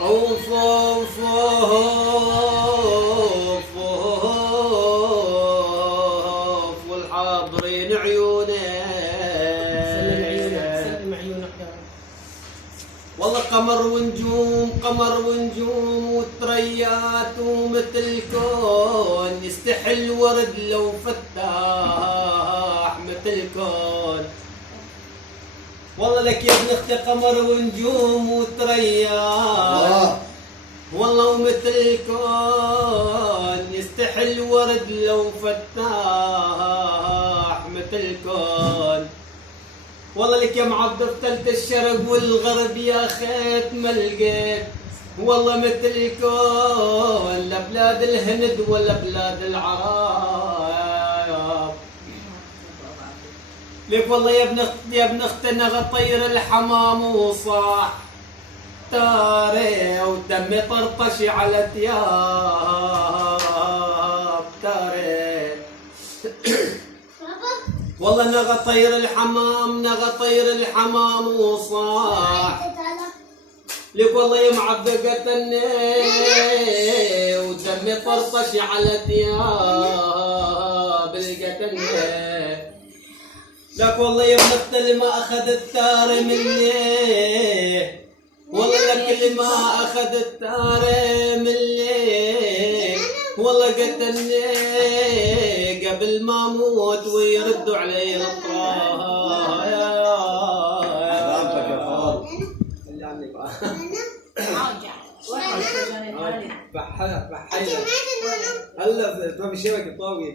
اوف اوف اوف اوف والحاضرين عيونه. سلم عيونك سلم عيونك يا رب. والله قمر ونجوم قمر ونجوم وتريات ومثل الكون يستحل ورد لو فتاح مثل الكون. والله لك يا ابن اختي قمر ونجوم وتريات والله ومثل الكون يستحل ورد لو فتاح مثل الكون. والله لك يا معضف تلت الشرق والغرب يا خيط ما لقيت والله مثل الكون لا بلاد الهند ولا بلاد العرب. لك والله يا ابن اختنا غطير الحمام وصاح تاري ودمي طرطش على ثياب تاري. والله نغى طير الحمام وصاح لك والله يا معبقتني ودمي طرطش على ثياب لقتني. لك والله يا ابن اخت اللي ما اخذ الثار مني والله لك اللي ما اخذ الثار مني والله قتلني قبل ما اموت ويردوا علي الطراح. سلامتك يا فاضل اللي عني بحيلك هلا بمشيك الطاوله